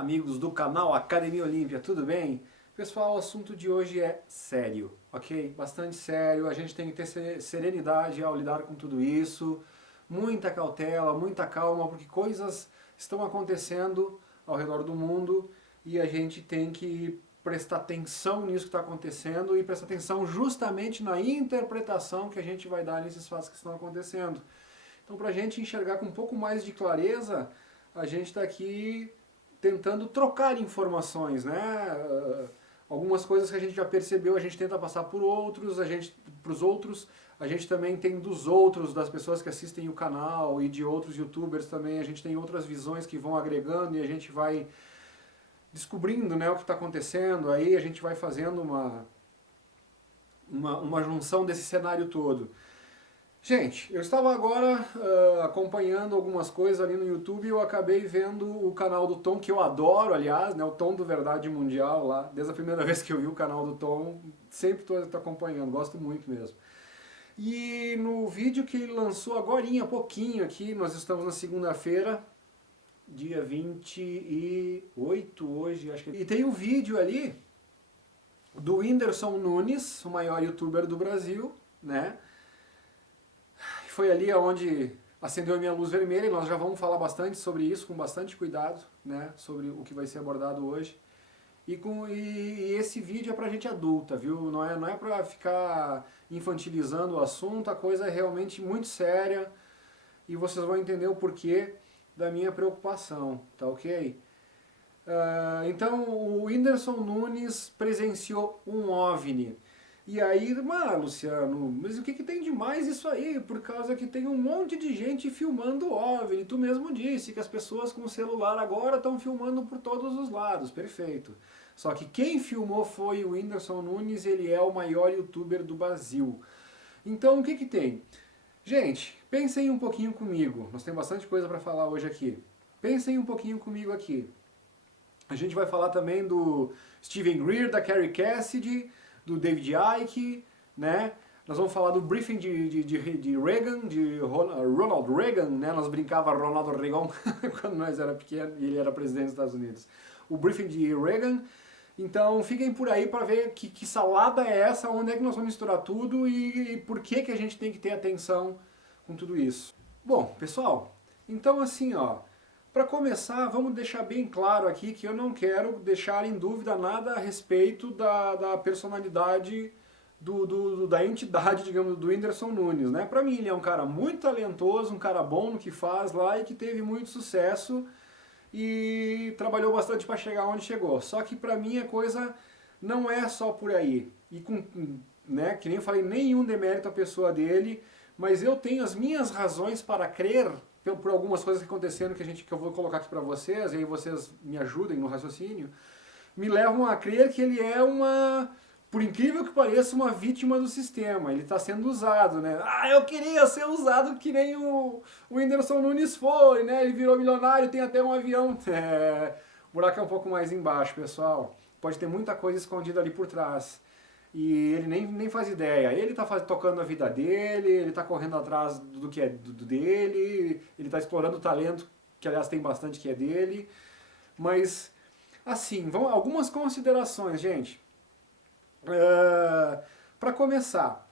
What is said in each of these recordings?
amigos do canal Academia Olímpia, tudo bem? Pessoal, o assunto de hoje é sério, ok? Bastante sério, a gente tem que ter serenidade ao lidar com tudo isso, muita cautela, muita calma, porque coisas estão acontecendo ao redor do mundo e a gente tem que prestar atenção nisso que está acontecendo e prestar atenção justamente na interpretação que a gente vai dar nesses fatos que estão acontecendo. Então, para a gente enxergar com um pouco mais de clareza, a gente está aqui tentando trocar informações, né? Algumas coisas que a gente já percebeu, a gente tenta passar por outros, pros outros, a gente também tem dos outros, das pessoas que assistem o canal e de outros youtubers também, a gente tem outras visões que vão agregando e a gente vai descobrindo, né, o que está acontecendo, aí a gente vai fazendo uma junção desse cenário todo. Gente, eu estava agora acompanhando algumas coisas ali no YouTube e eu acabei vendo o canal do Tom, que eu adoro, aliás, né, o Tom do Verdade Mundial lá, desde a primeira vez que eu vi o canal do Tom, sempre estou acompanhando, gosto muito mesmo. E no vídeo que ele lançou agorinha, pouquinho aqui, nós estamos na segunda-feira, dia 28 hoje, acho que... E tem um vídeo ali do Whindersson Nunes, o maior youtuber do Brasil, né? Foi ali onde acendeu a minha luz vermelha e nós já vamos falar bastante sobre isso, com bastante cuidado, né, sobre o que vai ser abordado hoje. E esse vídeo é pra gente adulta, viu? Não é pra ficar infantilizando o assunto, a coisa é realmente muito séria e vocês vão entender o porquê da minha preocupação, tá ok? Então o Whindersson Nunes presenciou um OVNI. E aí, Luciano, mas o que tem de mais isso aí? Por causa que tem um monte de gente filmando OVNI. Tu mesmo disse que as pessoas com o celular agora estão filmando por todos os lados. Perfeito. Só que quem filmou foi o Whindersson Nunes, ele é o maior youtuber do Brasil. Então o que tem? Gente, pensem um pouquinho comigo. Nós temos bastante coisa para falar hoje aqui. Pensem um pouquinho comigo aqui. A gente vai falar também do Steven Greer, da Carrie Cassidy, do David Icke, né? Nós vamos falar do briefing de Reagan, de Ronald Reagan, né? Nós brincava Ronald Reagan quando nós era pequeno e ele era presidente dos Estados Unidos. O briefing de Reagan. Então fiquem por aí para ver que salada é essa, onde é que nós vamos misturar tudo e por que a gente tem que ter atenção com tudo isso. Bom, pessoal, então assim, ó, para começar, vamos deixar bem claro aqui que eu não quero deixar em dúvida nada a respeito da personalidade da entidade, digamos, do Whindersson Nunes, né? Para mim ele é um cara muito talentoso, um cara bom no que faz lá e que teve muito sucesso e trabalhou bastante para chegar onde chegou. Só que para mim a coisa não é só por aí. E né, que nem eu falei, nenhum demérito à pessoa dele, mas eu tenho as minhas razões para crer por algumas coisas que aconteceram que eu vou colocar aqui para vocês, e aí vocês me ajudem no raciocínio, me levam a crer que ele é por incrível que pareça, uma vítima do sistema. Ele está sendo usado, né? Eu queria ser usado que nem o Whindersson Nunes foi, né? Ele virou milionário, tem até um avião. O buraco é um pouco mais embaixo, pessoal. Pode ter muita coisa escondida ali por trás. E ele nem faz ideia. Ele está tocando a vida dele, ele está correndo atrás do que é dele, ele está explorando o talento, que aliás tem bastante que é dele. Mas, assim, algumas considerações, gente. Para começar,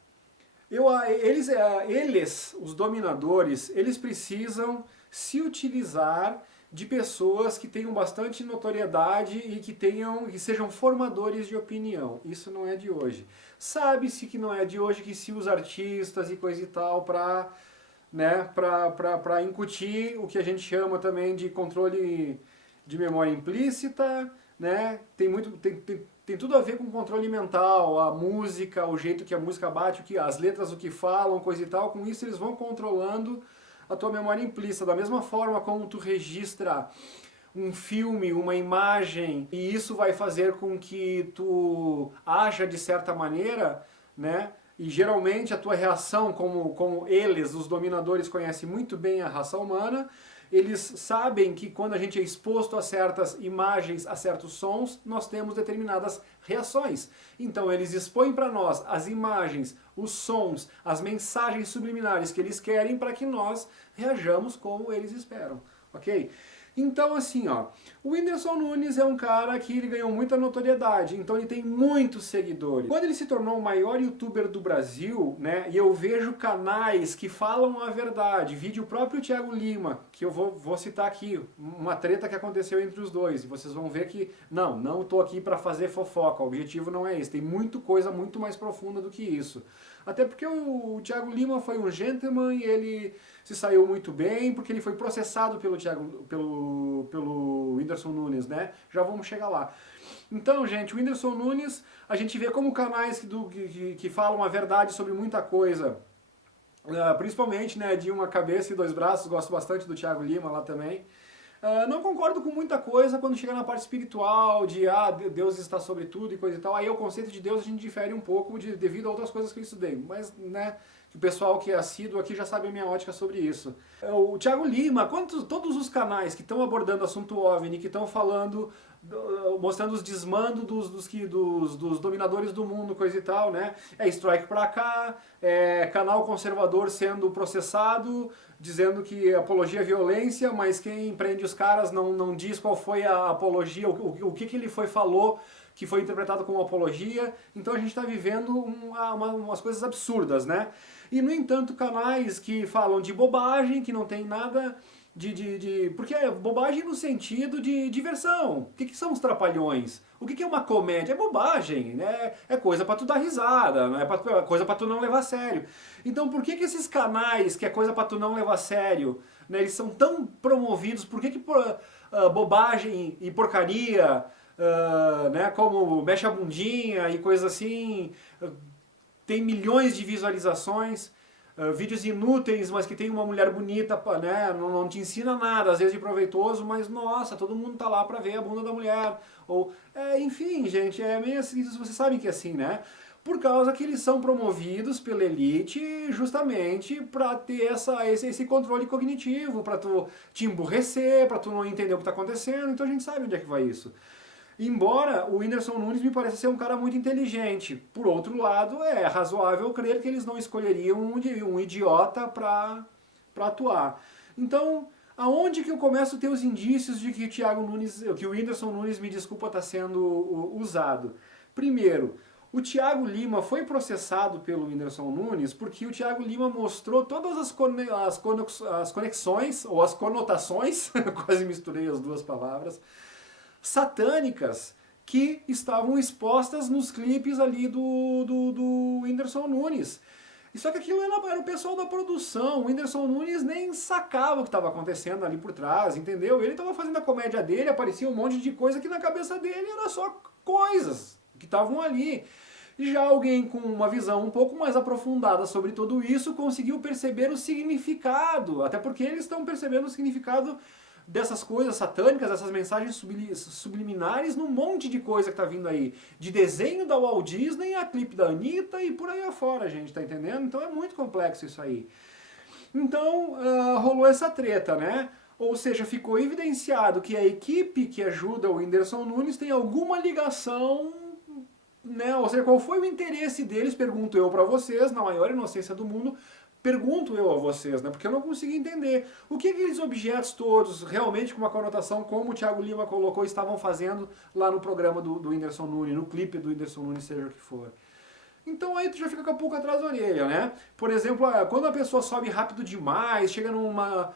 eles, os dominadores, eles precisam se utilizar de pessoas que tenham bastante notoriedade e que sejam formadores de opinião. Isso não é de hoje. Sabe-se que não é de hoje que se usa artistas e coisa e tal para, né, para incutir o que a gente chama também de controle de memória implícita, né? Tem tudo a ver com controle mental, a música, o jeito que a música bate, as letras, o que falam, coisa e tal. Com isso eles vão controlando a tua memória implícita, da mesma forma como tu registra um filme, uma imagem, e isso vai fazer com que tu haja de certa maneira, né? E geralmente a tua reação, como eles, os dominadores, conhecem muito bem a raça humana, eles sabem que quando a gente é exposto a certas imagens, a certos sons, nós temos determinadas reações. Então eles expõem para nós as imagens, os sons, as mensagens subliminares que eles querem para que nós reajamos como eles esperam, ok? Então, assim, ó, o Whindersson Nunes é um cara que ele ganhou muita notoriedade, então ele tem muitos seguidores. Quando ele se tornou o maior youtuber do Brasil, né, e eu vejo canais que falam a verdade, vídeo próprio Thiago Lima, que eu vou citar aqui, uma treta que aconteceu entre os dois, e vocês vão ver que, não tô aqui para fazer fofoca, o objetivo não é esse, tem muita coisa muito mais profunda do que isso. Até porque o Thiago Lima foi um gentleman e ele se saiu muito bem, porque ele foi processado pelo Whindersson Nunes, né? Já vamos chegar lá. Então, gente, o Whindersson Nunes, a gente vê como canais que falam a verdade sobre muita coisa, principalmente, né, de uma cabeça e dois braços, gosto bastante do Thiago Lima lá também. Não concordo com muita coisa quando chega na parte espiritual, de Deus está sobre tudo e coisa e tal. Aí o conceito de Deus a gente difere um pouco devido a outras coisas que eu estudei. Mas, né, o pessoal que é assíduo aqui já sabe a minha ótica sobre isso. O Thiago Lima, todos os canais que estão abordando assunto OVNI, que estão falando, mostrando os desmandos dos dominadores do mundo, coisa e tal, né? É strike pra cá, é canal conservador sendo processado, dizendo que apologia à violência, mas quem prende os caras não diz qual foi a apologia, o que ele falou, que foi interpretado como apologia. Então a gente está vivendo umas coisas absurdas, né? E, no entanto, canais que falam de bobagem, que não tem nada porque é bobagem no sentido de diversão. O que são os trapalhões? O que é uma comédia? É bobagem, né? É coisa pra tu dar risada, não é coisa pra tu não levar a sério. Então por que esses canais que é coisa pra tu não levar a sério, né, eles são tão promovidos? Por que bobagem e porcaria, né, como mexe a bundinha e coisa assim, tem milhões de visualizações? Vídeos inúteis, mas que tem uma mulher bonita, né? Não te ensina nada, às vezes de proveitoso, mas nossa, todo mundo tá lá pra ver a bunda da mulher. Ou, enfim, gente, é meio assim, vocês sabem que é assim, né? Por causa que eles são promovidos pela elite justamente para ter esse controle cognitivo, para tu te emburrecer, para tu não entender o que tá acontecendo, então a gente sabe onde é que vai isso. Embora o Whindersson Nunes me pareça ser um cara muito inteligente. Por outro lado, é razoável crer que eles não escolheriam um idiota para atuar. Então, aonde que eu começo a ter os indícios de que o Whindersson Nunes, me desculpa, está sendo usado? Primeiro, o Thiago Lima foi processado pelo Whindersson Nunes porque o Thiago Lima mostrou todas as conexões, ou as conotações, quase misturei as duas palavras, satânicas que estavam expostas nos clipes ali do Whindersson Nunes. E só que aquilo era o pessoal da produção, o Whindersson Nunes nem sacava o que estava acontecendo ali por trás, entendeu? Ele estava fazendo a comédia dele, aparecia um monte de coisa que na cabeça dele era só coisas que estavam ali. Já alguém com uma visão um pouco mais aprofundada sobre tudo isso conseguiu perceber o significado, até porque eles estão percebendo o significado dessas coisas satânicas, dessas mensagens subliminares, num monte de coisa que tá vindo aí. De desenho da Walt Disney a clipe da Anitta e por aí afora, gente, tá entendendo? Então é muito complexo isso aí. Então rolou essa treta, né? Ou seja, ficou evidenciado que a equipe que ajuda o Whindersson Nunes tem alguma ligação, né? Ou seja, qual foi o interesse deles, pergunto eu pra vocês, na maior inocência do mundo, pergunto eu a vocês, né? Porque eu não consegui entender o que aqueles objetos todos, realmente com uma conotação, como o Thiago Lima colocou, estavam fazendo lá no programa do Whindersson Nunes, no clipe do Whindersson Nunes, seja o que for. Então aí tu já fica com a pulga atrás da orelha, né? Por exemplo, quando a pessoa sobe rápido demais, chega numa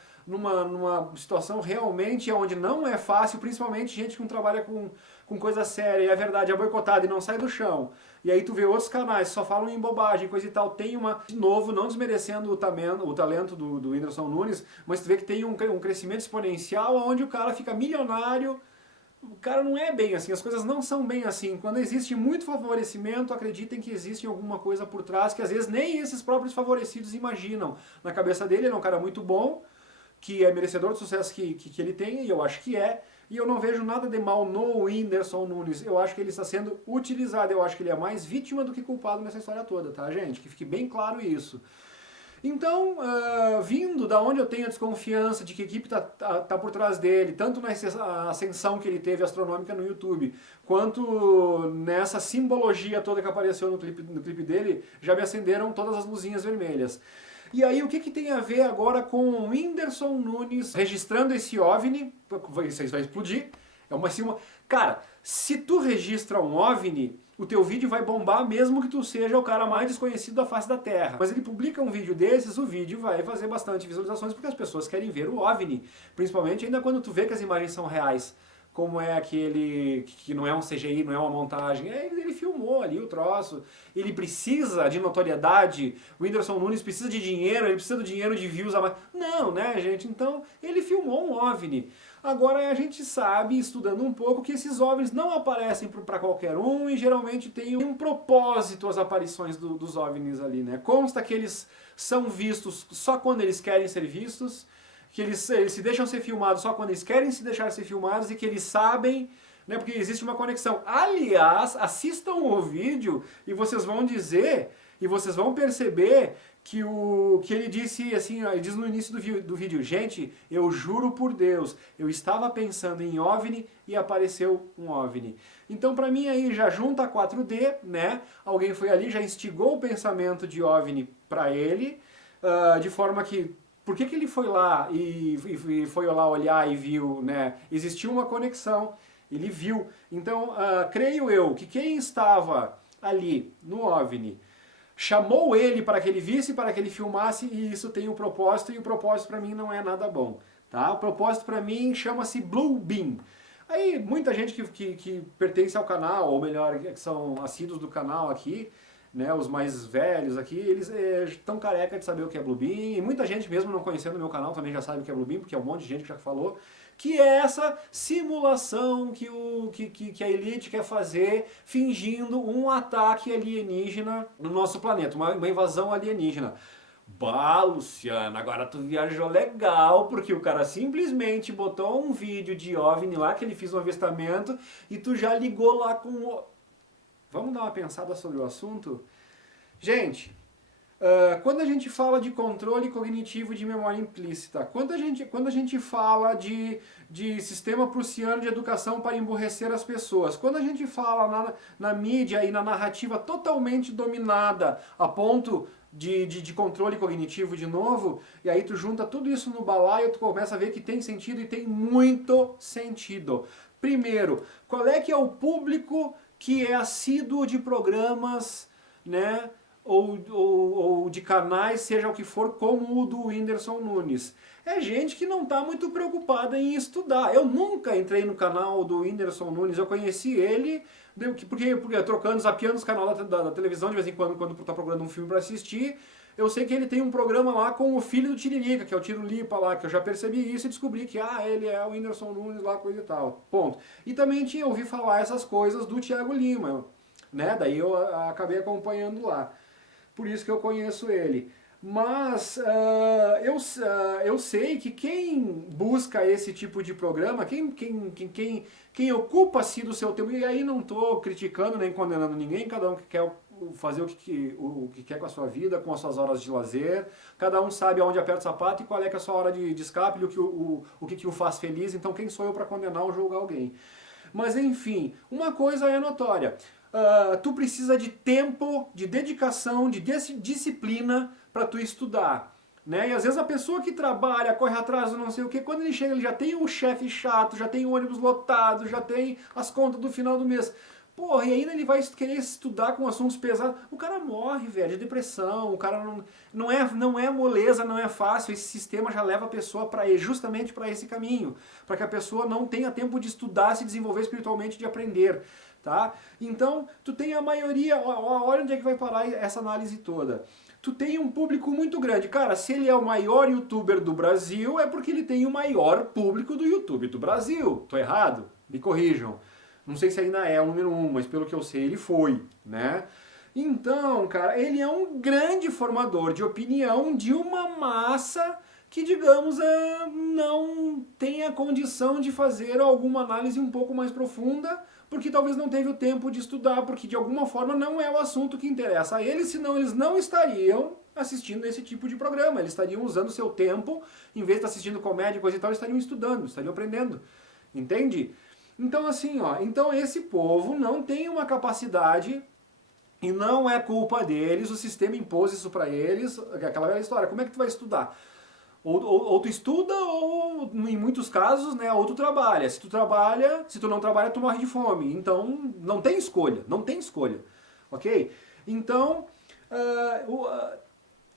situação realmente onde não é fácil, principalmente gente que não trabalha com coisa séria, e a verdade é boicotada e não sai do chão. E aí tu vê outros canais que só falam em bobagem, coisa e tal. Tem de novo, não desmerecendo o talento do Whindersson Nunes, mas tu vê que tem um crescimento exponencial onde o cara fica milionário. O cara não é bem assim, as coisas não são bem assim. Quando existe muito favorecimento, acreditem que existe alguma coisa por trás que às vezes nem esses próprios favorecidos imaginam. Na cabeça dele, ele é um cara muito bom, que é merecedor do sucesso que ele tem, e eu acho que é. E eu não vejo nada de mal no Whindersson Nunes. Eu acho que ele está sendo utilizado. Eu acho que ele é mais vítima do que culpado nessa história toda, tá, gente? Que fique bem claro isso. Então, vindo da onde eu tenho a desconfiança de que a equipe tá por trás dele, tanto na ascensão que ele teve astronômica no YouTube, quanto nessa simbologia toda que apareceu no clipe dele, já me acenderam todas as luzinhas vermelhas. E aí o que tem a ver agora com o Whindersson Nunes registrando esse OVNI? Vocês vai explodir. É uma... Cara, se tu registra um OVNI, o teu vídeo vai bombar mesmo que tu seja o cara mais desconhecido da face da Terra. Mas ele publica um vídeo desses, o vídeo vai fazer bastante visualizações porque as pessoas querem ver o OVNI. Principalmente ainda quando tu vê que as imagens são reais. Como é aquele que não é um CGI, não é uma montagem. Ele filmou ali o troço. Ele precisa de notoriedade. O Whindersson Nunes precisa de dinheiro, ele precisa do dinheiro de views a mais. Não, né, gente? Então, ele filmou um OVNI. Agora, a gente sabe, estudando um pouco, que esses OVNIs não aparecem para qualquer um e geralmente tem um propósito as aparições dos OVNIs ali, né? Consta que eles são vistos só quando eles querem ser vistos, que eles se deixam ser filmados só quando eles querem se deixar ser filmados e que eles sabem, né, porque existe uma conexão. Aliás, assistam o vídeo e vocês vão dizer, e vocês vão perceber que ele disse assim, ele diz no início do vídeo, gente, eu juro por Deus, eu estava pensando em OVNI e apareceu um OVNI. Então pra mim aí já junta 4D, né, alguém foi ali, já instigou o pensamento de OVNI pra ele, de forma que por que ele foi lá e foi lá olhar e viu, né? Existiu uma conexão, ele viu. Então, creio eu que quem estava ali no OVNI chamou ele para que ele visse, para que ele filmasse, e isso tem um propósito, e o propósito para mim não é nada bom. Tá? O propósito para mim chama-se Blue Beam. Aí, muita gente que pertence ao canal, ou melhor, que são assíduos do canal aqui, né, os mais velhos aqui, eles estão careca de saber o que é Blue Beam, e muita gente mesmo não conhecendo o meu canal também já sabe o que é Blue Beam, porque é um monte de gente que já falou, que é essa simulação que a elite quer fazer, fingindo um ataque alienígena no nosso planeta, uma invasão alienígena. Bah, Luciano, agora tu viajou legal, porque o cara simplesmente botou um vídeo de OVNI lá, que ele fez um avistamento, e tu já ligou lá com o... Vamos dar uma pensada sobre o assunto? Gente, quando a gente fala de controle cognitivo de memória implícita, quando a gente fala de sistema prussiano de educação para emburrecer as pessoas, quando a gente fala na mídia e na narrativa totalmente dominada a ponto de controle cognitivo de novo, e aí tu junta tudo isso no balaio, tu começa a ver que tem sentido e tem muito sentido. Primeiro, qual é que é o público que é assíduo de programas, né, ou de canais, seja o que for, como o do Whindersson Nunes. É gente que não está muito preocupada em estudar. Eu nunca entrei no canal do Whindersson Nunes, eu conheci ele, porque trocando, zapeando os canais da televisão, de vez em quando está procurando um filme para assistir, eu sei que ele tem um programa lá com o filho do Tiririca, que é o Tiro Lipa lá, que eu já percebi isso e descobri que, ele é o Whindersson Nunes lá, coisa e tal. Ponto. E também tinha ouvido falar essas coisas do Thiago Lima, né? Daí eu acabei acompanhando lá. Por isso que eu conheço ele. Mas eu sei que quem busca esse tipo de programa, quem ocupa-se do seu tempo, e aí não estou criticando nem condenando ninguém, cada um que quer fazer o que quer com a sua vida, com as suas horas de lazer, cada um sabe aonde aperta o sapato e qual é que é a sua hora de escape, o que o faz feliz, então quem sou eu para condenar ou julgar alguém? Mas enfim, uma coisa é notória, tu precisa de tempo, de dedicação, de disciplina para tu estudar. Né? E às vezes a pessoa que trabalha, corre atrás do não sei o que, quando ele chega ele já tem o chefe chato, já tem o ônibus lotado, já tem as contas do final do mês. Porra, e ainda ele vai querer estudar com assuntos pesados. O cara morre, velho, de depressão. O cara não é moleza, não é fácil. Esse sistema já leva a pessoa justamente para esse caminho. Para que a pessoa não tenha tempo de estudar, se desenvolver espiritualmente, de aprender. Tá? Então, tu tem a maioria... Olha onde é que vai parar essa análise toda. Tu tem um público muito grande. Cara, se ele é o maior youtuber do Brasil, é porque ele tem o maior público do YouTube do Brasil. Tô errado? Me corrijam. Não sei se ainda é o número 1, mas pelo que eu sei ele foi, né? Então, cara, ele é um grande formador de opinião de uma massa que, digamos, não tem a condição de fazer alguma análise um pouco mais profunda, porque talvez não teve o tempo de estudar, porque de alguma forma não é o assunto que interessa a eles, senão eles não estariam assistindo esse tipo de programa, eles estariam usando o seu tempo, em vez de estar assistindo comédia e coisa e tal, eles estariam estudando, estariam aprendendo, entende? Então assim, então esse povo não tem uma capacidade E não é culpa deles, o sistema impôs isso para eles, aquela velha história, como é que tu vai estudar? Ou tu estuda, ou em muitos casos, né, ou tu trabalha. Se tu trabalha, se tu não trabalha, tu morre de fome. Então, não tem escolha, não tem escolha, ok? Então,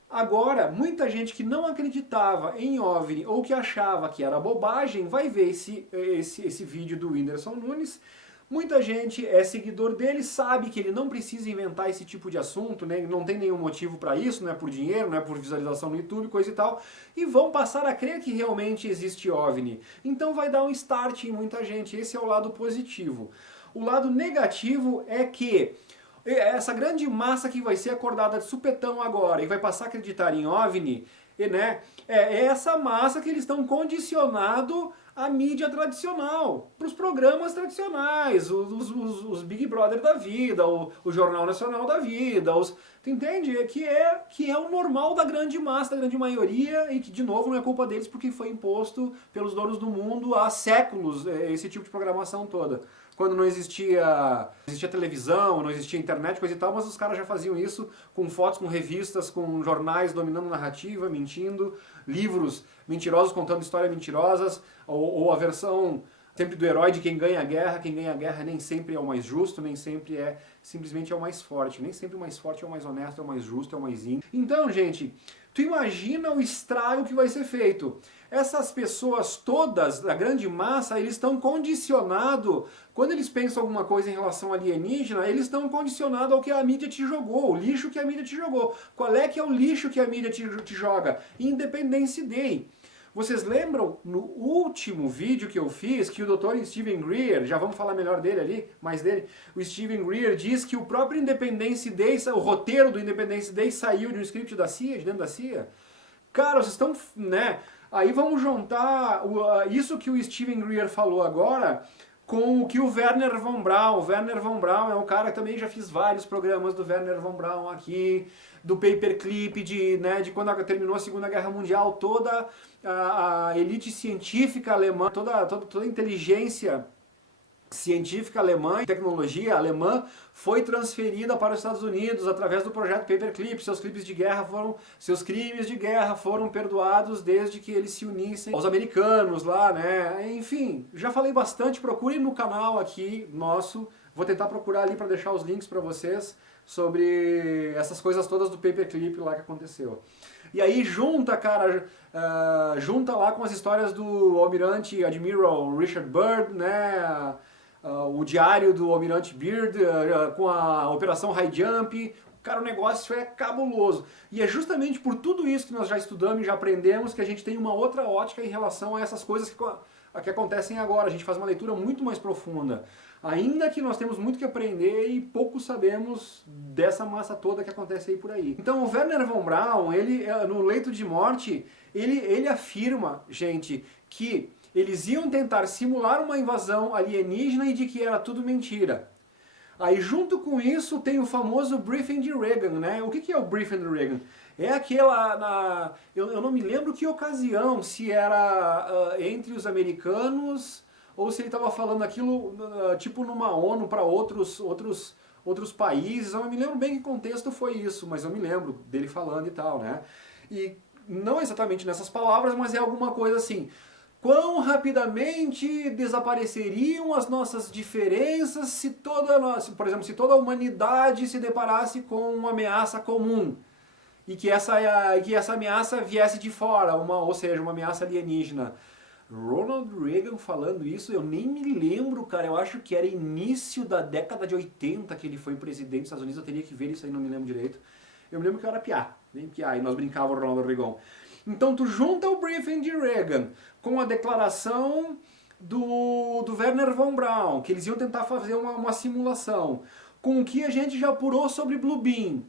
agora, muita gente que não acreditava em OVNI ou que achava que era bobagem, vai ver esse vídeo do Whindersson Nunes. Muita gente é seguidor dele, sabe que ele não precisa inventar esse tipo de assunto, né? Não tem nenhum motivo para isso, não é por dinheiro, não é por visualização no YouTube, coisa e tal, e vão passar a crer que realmente existe OVNI. Então vai dar um start em muita gente, esse é o lado positivo. O lado negativo é que essa grande massa que vai ser acordada de supetão agora e vai passar a acreditar em OVNI, né, é essa massa que eles estão condicionados à mídia tradicional, para os programas tradicionais, os Big Brother da vida, o Jornal Nacional da vida, tu entende? Que é o normal da grande massa, da grande maioria, e que, de novo, não é culpa deles porque foi imposto pelos donos do mundo há séculos esse tipo de programação toda. Quando não existia televisão, não existia internet, coisa e tal, mas os caras já faziam isso com fotos, com revistas, com jornais dominando narrativa, mentindo, livros mentirosos contando histórias mentirosas, ou a versão sempre do herói de quem ganha a guerra nem sempre é o mais justo, nem sempre simplesmente é o mais forte, nem sempre o mais forte é o mais honesto, é o mais justo, é o mais íntegro. Então, gente, tu imagina o estrago que vai ser feito. Essas pessoas todas, da grande massa, eles estão condicionados, quando eles pensam alguma coisa em relação alienígena, eles estão condicionados ao que a mídia te jogou, o lixo que a mídia te jogou. Qual é que é o lixo que a mídia te joga? Independence Day. Vocês lembram no último vídeo que eu fiz que o Dr. Steven Greer, já vamos falar melhor dele ali, mais dele, o Steven Greer diz que o próprio Independence Day, o roteiro do Independence Day saiu de um script da CIA, de dentro da CIA? Cara, vocês estão, né? Aí vamos juntar isso que o Steven Greer falou agora com o que o Wernher von Braun. O Wernher von Braun é um cara que também já fiz vários programas do Wernher von Braun aqui, do paperclip, de quando terminou a Segunda Guerra Mundial, toda a elite científica alemã, toda a inteligência científica alemã e tecnologia alemã foi transferida para os Estados Unidos através do projeto Paperclip. Seus crimes de guerra foram perdoados desde que eles se unissem aos americanos lá, né? Enfim, já falei bastante, procurem no canal aqui nosso, vou tentar procurar ali para deixar os links para vocês sobre essas coisas todas do Paperclip lá que aconteceu. E aí junta, cara, junta lá com as histórias do almirante Admiral Richard Byrd, né? O diário do almirante Byrd, com a operação High Jump. Cara, o negócio é cabuloso. E é justamente por tudo isso que nós já estudamos e já aprendemos que a gente tem uma outra ótica em relação a essas coisas que acontecem agora. A gente faz uma leitura muito mais profunda. Ainda que nós temos muito que aprender e pouco sabemos dessa massa toda que acontece aí por aí. Então o Wernher von Braun, ele no leito de morte, ele afirma, gente, que eles iam tentar simular uma invasão alienígena e de que era tudo mentira. Aí junto com isso tem o famoso briefing de Reagan, né? O que é o briefing de Reagan? É aquela, eu não me lembro que ocasião, se era entre os americanos ou se ele estava falando aquilo tipo numa ONU para outros países. Eu não me lembro bem que contexto foi isso, mas eu me lembro dele falando e tal, né? E não exatamente nessas palavras, mas é alguma coisa assim. Quão rapidamente desapareceriam as nossas diferenças se por exemplo, se toda a humanidade se deparasse com uma ameaça comum e que essa ameaça viesse de fora, ou seja, uma ameaça alienígena. Ronald Reagan falando isso, eu nem me lembro, cara, eu acho que era início da década de 80 que ele foi presidente dos Estados Unidos, eu teria que ver isso aí, não me lembro direito. Eu me lembro que eu era piá, bem piá, e nós brincávamos Ronald Reagan. Então tu junta o briefing de Reagan com a declaração do Wernher von Braun, que eles iam tentar fazer uma simulação, com o que a gente já apurou sobre Blue Beam,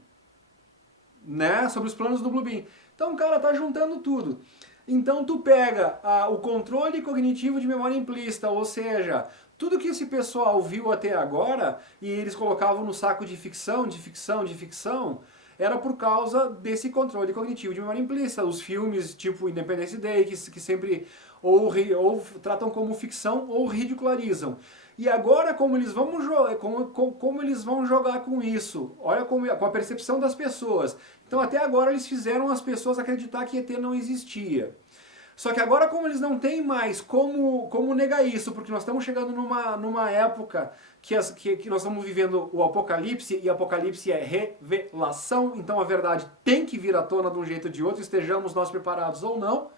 né? Sobre os planos do Blue Beam. Então o cara tá juntando tudo. Então tu pega o controle cognitivo de memória implícita, ou seja, tudo que esse pessoal viu até agora, e eles colocavam no saco de ficção, era por causa desse controle cognitivo de memória implícita. Os filmes tipo Independence Day, que sempre ou tratam como ficção ou ridicularizam. E agora como eles vão como eles vão jogar com isso? Olha como, com a percepção das pessoas. Então até agora eles fizeram as pessoas acreditar que ET não existia. Só que agora como eles não têm mais como negar isso, porque nós estamos chegando numa época que nós estamos vivendo o apocalipse, e apocalipse é revelação, então a verdade tem que vir à tona de um jeito ou de outro, estejamos nós preparados ou não,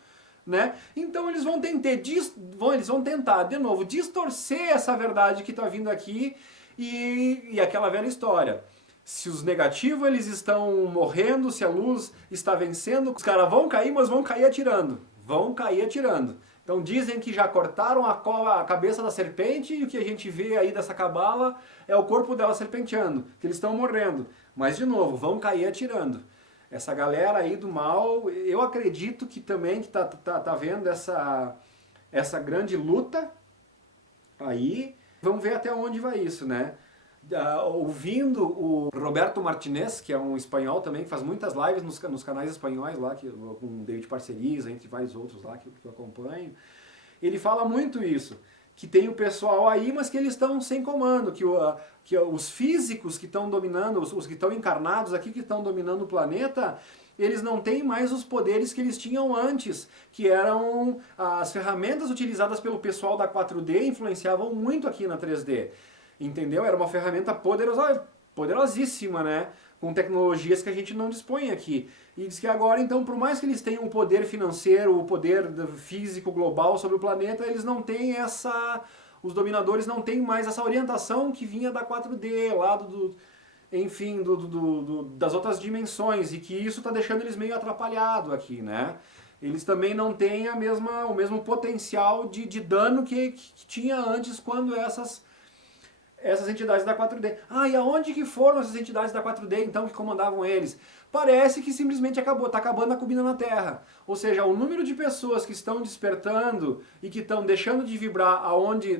né? Então eles vão tentar de novo distorcer essa verdade que está vindo aqui e aquela velha história. Se os negativos eles estão morrendo, se a luz está vencendo, os caras vão cair, mas vão cair atirando. Vão cair atirando. Então dizem que já cortaram a cabeça da serpente e o que a gente vê aí dessa cabala é o corpo dela serpenteando, que eles estão morrendo. Mas de novo, vão cair atirando. Essa galera aí do mal, eu acredito que também que tá vendo essa grande luta aí. Vamos ver até onde vai isso, né? Ouvindo o Roberto Martinez, que é um espanhol também, que faz muitas lives nos canais espanhóis lá, com David Parceriza, entre vários outros lá que eu acompanho, ele fala muito isso, que tem o pessoal aí, mas que eles estão sem comando, que os físicos que estão dominando, os que estão encarnados aqui, que estão dominando o planeta, eles não têm mais os poderes que eles tinham antes, que eram as ferramentas utilizadas pelo pessoal da 4D, influenciavam muito aqui na 3D. Entendeu? Era uma ferramenta poderosíssima, né? Com tecnologias que a gente não dispõe aqui. E diz que agora, então, por mais que eles tenham o poder financeiro, o poder físico global sobre o planeta, eles não têm os dominadores não têm mais essa orientação que vinha da 4D, lá enfim, das outras dimensões, e que isso está deixando eles meio atrapalhados aqui, né? Eles também não têm o mesmo potencial de dano que tinha antes quando essas entidades da 4D. E aonde que foram essas entidades da 4D, então, que comandavam eles? Parece que simplesmente está acabando a comida na Terra. Ou seja, o número de pessoas que estão despertando e que estão deixando de vibrar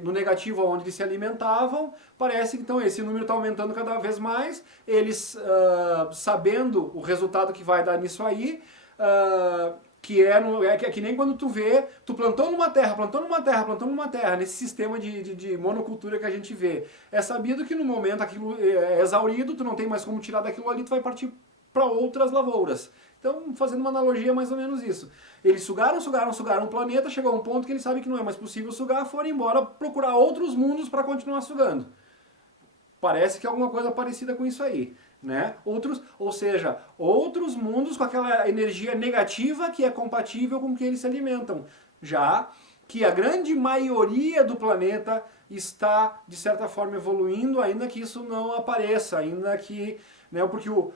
no negativo aonde eles se alimentavam, parece que então esse número está aumentando cada vez mais. Eles, sabendo o resultado que vai dar nisso aí, que é que nem quando tu plantou numa terra, nesse sistema de monocultura que a gente vê. É sabido que no momento aquilo é exaurido, tu não tem mais como tirar daquilo ali, tu vai partir para outras lavouras. Então, fazendo uma analogia, mais ou menos isso. Eles sugaram o planeta, chegou a um ponto que eles sabem que não é mais possível sugar, foram embora procurar outros mundos para continuar sugando. Parece que é alguma coisa parecida com isso aí. Né? Outros mundos com aquela energia negativa que é compatível com o que eles se alimentam. Já que a grande maioria do planeta está, de certa forma, evoluindo, ainda que isso não apareça, ainda que... Né, porque o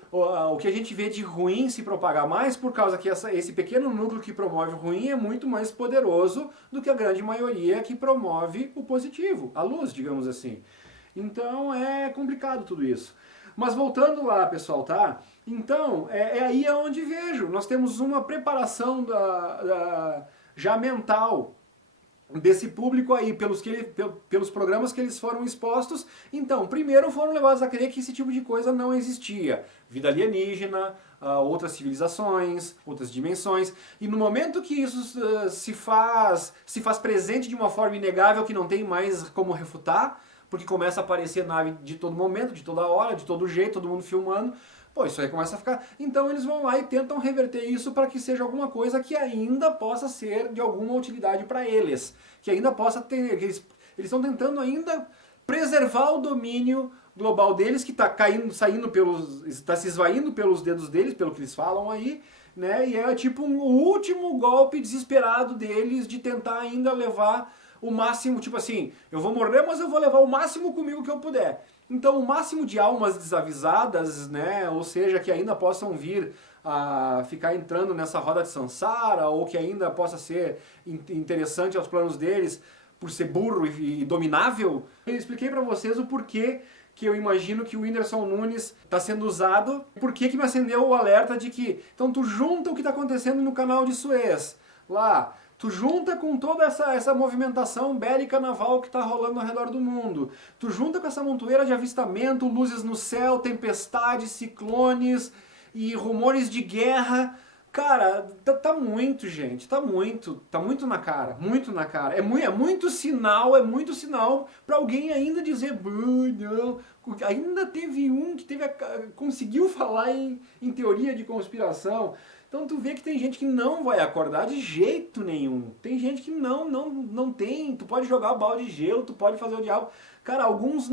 que a gente vê de ruim se propagar mais por causa que esse pequeno núcleo que promove o ruim é muito mais poderoso do que a grande maioria que promove o positivo, a luz, digamos assim. Então é complicado tudo isso. Mas voltando lá, pessoal, tá? Então, aí onde vejo. Nós temos uma preparação já mental desse público aí, pelos programas que eles foram expostos. Então, primeiro foram levados a crer que esse tipo de coisa não existia. Vida alienígena, outras civilizações, outras dimensões. E no momento que isso se faz presente de uma forma inegável, que não tem mais como refutar, porque começa a aparecer nave de todo momento, de toda hora, de todo jeito, todo mundo filmando. Pô, isso aí começa a ficar... Então eles vão lá e tentam reverter isso para que seja alguma coisa que ainda possa ser de alguma utilidade para eles. Que ainda possa ter... Eles estão tentando ainda preservar o domínio global deles, que está está se esvaindo pelos dedos deles, pelo que eles falam aí, né? E é tipo um último golpe desesperado deles de tentar ainda levar o máximo, tipo assim, eu vou morrer, mas eu vou levar o máximo comigo que eu puder. Então o máximo de almas desavisadas, né, ou seja, que ainda possam vir a ficar entrando nessa roda de samsara, ou que ainda possa ser interessante aos planos deles, por ser burro e dominável. Eu expliquei para vocês o porquê que eu imagino que o Whindersson Nunes está sendo usado, por que me acendeu o alerta de que, então tu junta o que está acontecendo no canal de Suez, lá, tu junta com toda essa movimentação bélica naval que está rolando ao redor do mundo. Tu junta com essa montoeira de avistamento, luzes no céu, tempestades, ciclones e rumores de guerra. Cara, tá muito, gente, tá muito na cara, muito na cara. É muito sinal pra alguém ainda dizer, não. Ainda teve um que conseguiu falar em teoria de conspiração. Então tu vê que tem gente que não vai acordar de jeito nenhum. Tem gente que não tem. Tu pode jogar balde de gelo, tu pode fazer o diabo. Cara, alguns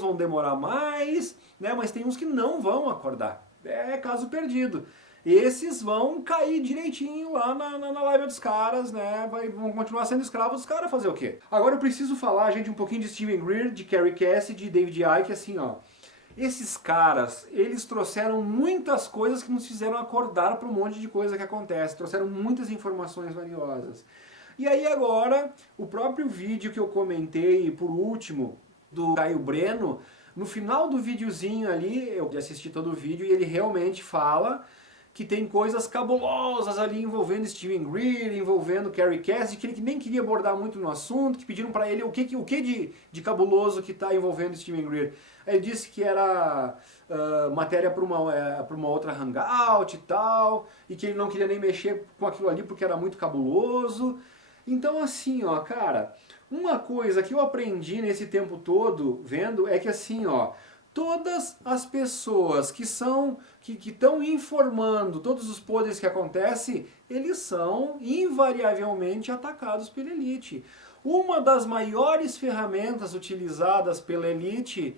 vão demorar mais, né? Mas tem uns que não vão acordar. É caso perdido. Esses vão cair direitinho lá na live dos caras, né? Vão continuar sendo escravos dos caras, fazer o quê? Agora eu preciso falar, gente, um pouquinho de Steven Greer, de Kerry Cassidy, de David Icke, assim, ó. Esses caras, eles trouxeram muitas coisas que nos fizeram acordar para um monte de coisa que acontece. Trouxeram muitas informações valiosas. E aí agora, o próprio vídeo que eu comentei, por último, do Caio Breno, no final do videozinho ali, eu assisti todo o vídeo e ele realmente fala que tem coisas cabulosas ali envolvendo Steven Greer, envolvendo Kerry Cassidy, que ele nem queria abordar muito no assunto, que pediram para ele o que de cabuloso que está envolvendo Steven Greer. Aí ele disse que era matéria para uma outra hangout e tal, e que ele não queria nem mexer com aquilo ali porque era muito cabuloso. Então assim, ó, cara, uma coisa que eu aprendi nesse tempo todo vendo é que assim, ó, todas as pessoas que estão informando todos os podres que acontecem, eles são invariavelmente atacados pela elite. Uma das maiores ferramentas utilizadas pela elite,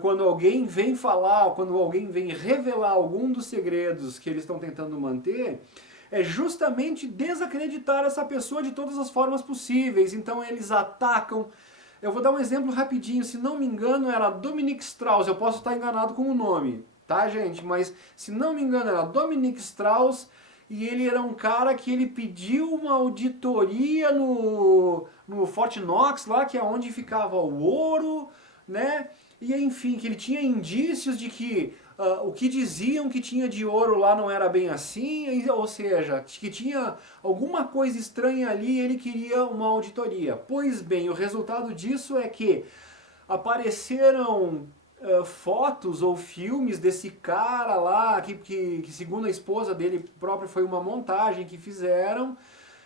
quando alguém vem falar, quando alguém vem revelar algum dos segredos que eles estão tentando manter, é justamente desacreditar essa pessoa de todas as formas possíveis. Então eles atacam. Eu vou dar um exemplo rapidinho, se não me engano era Dominique Strauss, eu posso estar enganado com o nome, tá gente? Mas se não me engano era Dominique Strauss e ele era um cara que ele pediu uma auditoria no Fort Knox, lá que é onde ficava o ouro, né? E enfim, que ele tinha indícios de que o que diziam que tinha de ouro lá não era bem assim, ou seja, que tinha alguma coisa estranha ali e ele queria uma auditoria. Pois bem, o resultado disso é que apareceram fotos ou filmes desse cara lá, que segundo a esposa dele próprio foi uma montagem que fizeram,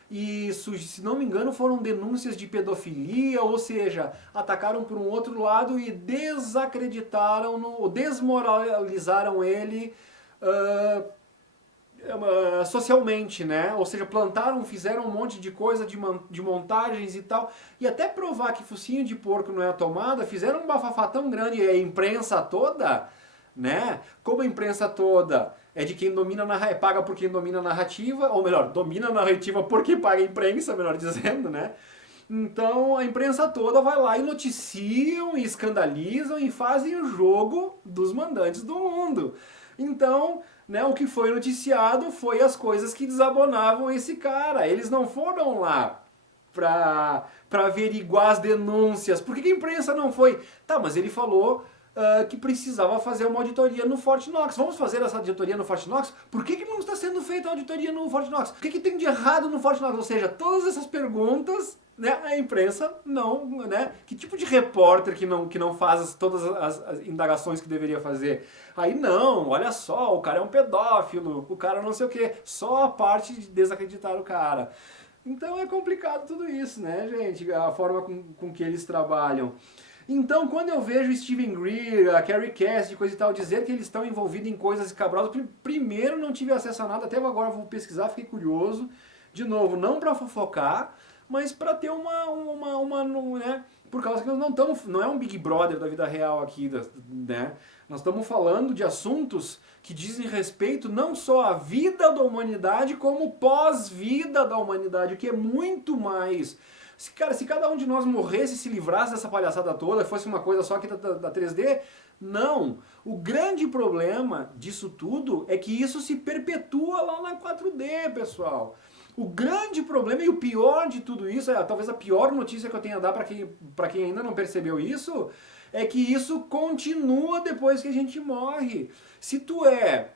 e se não me engano foram denúncias de pedofilia, ou seja, atacaram por um outro lado e desacreditaram, desmoralizaram ele socialmente, né? Ou seja, fizeram um monte de coisa de montagens e tal, e até provar que focinho de porco não é a tomada, fizeram um bafafá tão grande, e a imprensa toda, né? Como a imprensa toda é de quem paga por quem domina a narrativa, ou melhor, domina a narrativa porque paga a imprensa, melhor dizendo, né? Então a imprensa toda vai lá e noticiam, e escandalizam e fazem o jogo dos mandantes do mundo. Então, né, o que foi noticiado foi as coisas que desabonavam esse cara. Eles não foram lá para averiguar as denúncias. Por que a imprensa não foi? Tá, mas ele falou que precisava fazer uma auditoria no Fort Knox. Vamos fazer essa auditoria no Fort Knox? Por que não está sendo feita a auditoria no Fort Knox? O que tem de errado no Fort Knox? Ou seja, todas essas perguntas, né, a imprensa não, né? Que tipo de repórter que não faz todas as indagações que deveria fazer? Aí não, olha só, o cara é um pedófilo, o cara não sei o quê. Só a parte de desacreditar o cara. Então é complicado tudo isso, né, gente? A forma com que eles trabalham. Então, quando eu vejo Steven Greer, a Kerry Cassidy, coisa e tal, dizer que eles estão envolvidos em coisas escabrosas, primeiro não tive acesso a nada, até agora vou pesquisar, fiquei curioso. De novo, não para fofocar, mas para ter né? Por causa que não é um Big Brother da vida real aqui, né? Nós estamos falando de assuntos que dizem respeito não só à vida da humanidade, como pós-vida da humanidade, o que é muito mais. Se cada um de nós morresse, se livrasse dessa palhaçada toda, fosse uma coisa só aqui da 3D, não. O grande problema disso tudo é que isso se perpetua lá na 4D, pessoal. O grande problema e o pior de tudo isso, talvez a pior notícia que eu tenho a dar para quem ainda não percebeu isso, é que isso continua depois que a gente morre. Se tu é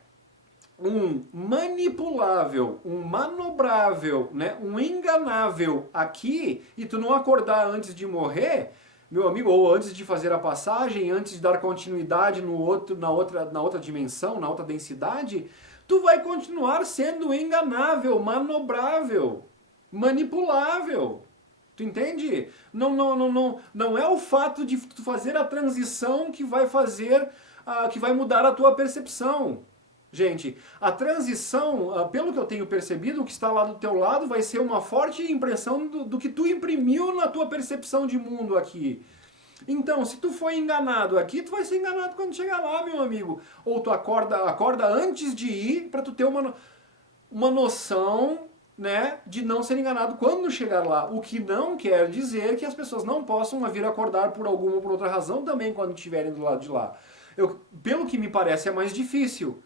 um manipulável, um manobrável, né, um enganável aqui e tu não acordar antes de morrer, meu amigo, ou antes de fazer a passagem, antes de dar continuidade na outra dimensão, na outra densidade, tu vai continuar sendo enganável, manobrável, manipulável. Tu entende? Não é o fato de tu fazer a transição que vai fazer, que vai mudar a tua percepção. Gente, a transição, pelo que eu tenho percebido, o que está lá do teu lado vai ser uma forte impressão do que tu imprimiu na tua percepção de mundo aqui. Então, se tu foi enganado aqui, tu vai ser enganado quando chegar lá, meu amigo. Ou tu acorda antes de ir para tu ter uma noção, né, de não ser enganado quando chegar lá. O que não quer dizer que as pessoas não possam vir acordar por alguma ou por outra razão também quando estiverem do lado de lá. Pelo que me parece, é mais difícil.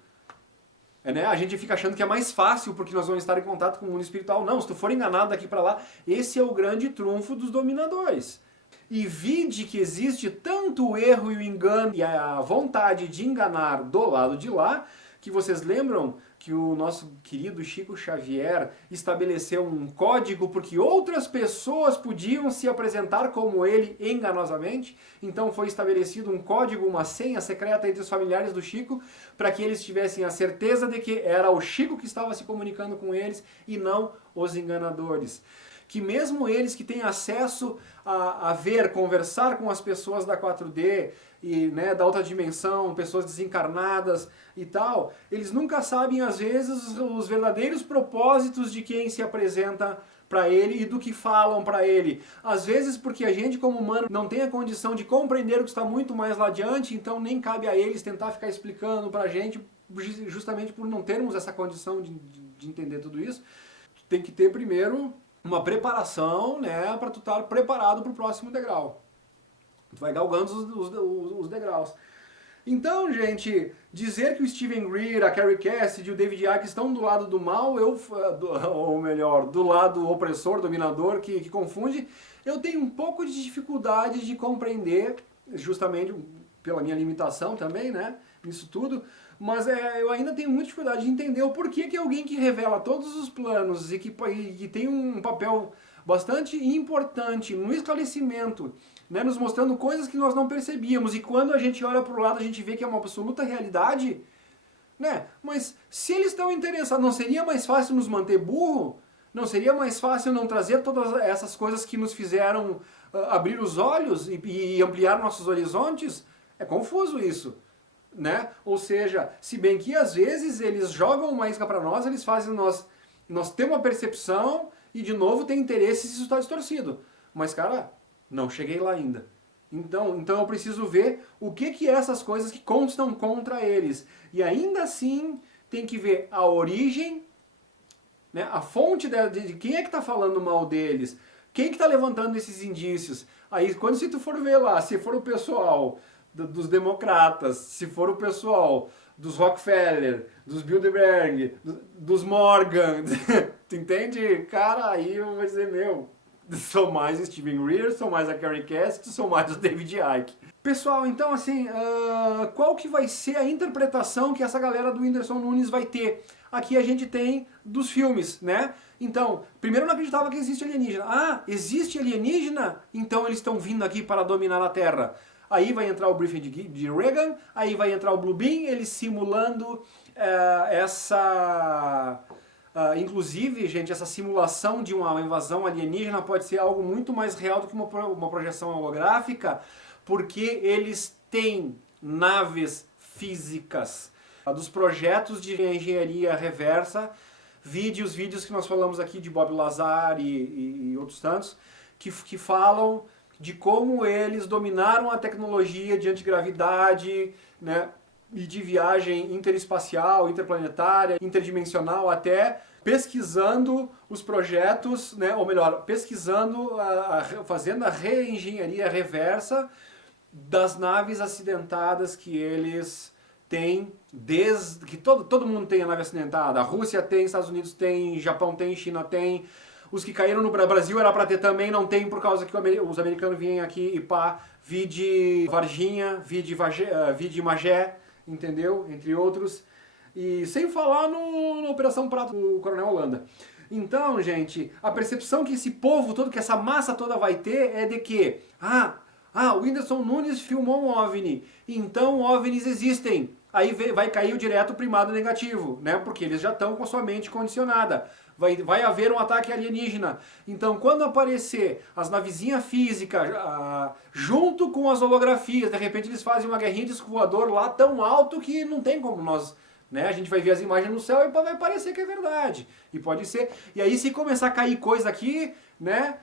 Né? A gente fica achando que é mais fácil porque nós vamos estar em contato com o mundo espiritual. Não, se tu for enganado daqui para lá, esse é o grande trunfo dos dominadores. E vide que existe tanto o erro e o engano e a vontade de enganar do lado de lá, que vocês lembram que o nosso querido Chico Xavier estabeleceu um código porque outras pessoas podiam se apresentar como ele enganosamente. Então foi estabelecido um código, uma senha secreta entre os familiares do Chico, para que eles tivessem a certeza de que era o Chico que estava se comunicando com eles e não os enganadores. Que mesmo eles que têm acesso a ver, conversar com as pessoas da 4D e, né, da outra dimensão, pessoas desencarnadas e tal, eles nunca sabem às vezes os verdadeiros propósitos de quem se apresenta para ele e do que falam para ele. Às vezes porque a gente como humano não tem a condição de compreender o que está muito mais lá adiante, então nem cabe a eles tentar ficar explicando para a gente, justamente por não termos essa condição de entender tudo isso. Tem que ter primeiro uma preparação, né, para tu estar preparado para o próximo degrau. Tu vai galgando os degraus. Então, gente, dizer que o Steven Greer, a Carrie Cassidy e o David Icke estão do lado do mal, ou melhor, do lado opressor, dominador, que confunde, eu tenho um pouco de dificuldade de compreender, justamente pela minha limitação também, né, nisso tudo, mas eu ainda tenho muita dificuldade de entender o porquê que alguém que revela todos os planos e que tem um papel bastante importante no esclarecimento, né, nos mostrando coisas que nós não percebíamos, e quando a gente olha para o lado a gente vê que é uma absoluta realidade, né? Mas se eles estão interessados, não seria mais fácil nos manter burro? Não seria mais fácil não trazer todas essas coisas que nos fizeram abrir os olhos e ampliar nossos horizontes? É confuso isso. Né? Ou seja, se bem que às vezes eles jogam uma isca para nós, eles fazem nós ter uma percepção e de novo ter interesse se isso está distorcido. Mas cara, não cheguei lá ainda. Então eu preciso ver o que é essas coisas que constam contra eles. E ainda assim tem que ver a origem, né, a fonte de quem é que está falando mal deles, quem que está levantando esses indícios. Aí quando se tu for ver lá, se for o pessoal dos democratas, se for o pessoal dos Rockefeller, dos Bilderberg, dos Morgan, tu entende? Cara, aí eu vou dizer, meu, sou mais o Steven Greer, sou mais a Carrie Cassidy, sou mais o David Icke. Pessoal, então assim, qual que vai ser a interpretação que essa galera do Whindersson Nunes vai ter? Aqui a gente tem dos filmes, né? Então, primeiro eu não acreditava que existe alienígena. Ah, existe alienígena? Então eles estão vindo aqui para dominar a Terra. Aí vai entrar o briefing de Reagan, aí vai entrar o Blue Beam, ele simulando inclusive, gente, essa simulação de uma invasão alienígena pode ser algo muito mais real do que uma projeção holográfica, porque eles têm naves físicas. Dos projetos de engenharia reversa, vídeos que nós falamos aqui de Bob Lazar e outros tantos, que falam de como eles dominaram a tecnologia de antigravidade, né, e de viagem interespacial, interplanetária, interdimensional, até pesquisando os projetos, né, ou melhor, pesquisando, fazendo a reengenharia reversa das naves acidentadas que eles têm, desde que todo mundo tem a nave acidentada. A Rússia tem, Estados Unidos tem, Japão tem, China tem. Os que caíram no Brasil era para ter também, não tem por causa que os americanos vêm aqui e pá, vide Varginha, vide Magé, entendeu? Entre outros. E sem falar na Operação Prato do Coronel Holanda. Então, gente, a percepção que esse povo todo, que essa massa toda vai ter é de que, o Whindersson Nunes filmou um OVNI, então OVNIs existem. aí vai cair o direto primado negativo, né? Porque eles já estão com a sua mente condicionada. Vai haver um ataque alienígena. Então, quando aparecer as navezinhas físicas junto com as holografias, de repente eles fazem uma guerrinha de disco voador lá tão alto que não tem como nós... Né? A gente vai ver as imagens no céu e vai parecer que é verdade. E pode ser. E aí, se começar a cair coisa aqui, né?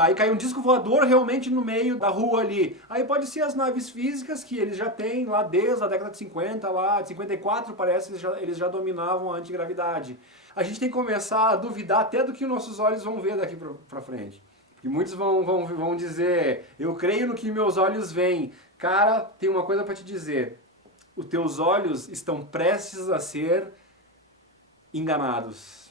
Aí cai um disco voador realmente no meio da rua ali. Aí pode ser as naves físicas que eles já têm lá desde a década de 50, lá, de 54 parece, eles já dominavam a antigravidade. A gente tem que começar a duvidar até do que nossos olhos vão ver daqui pra frente. E muitos vão dizer, eu creio no que meus olhos veem. Cara, tem uma coisa para te dizer. Os teus olhos estão prestes a ser enganados.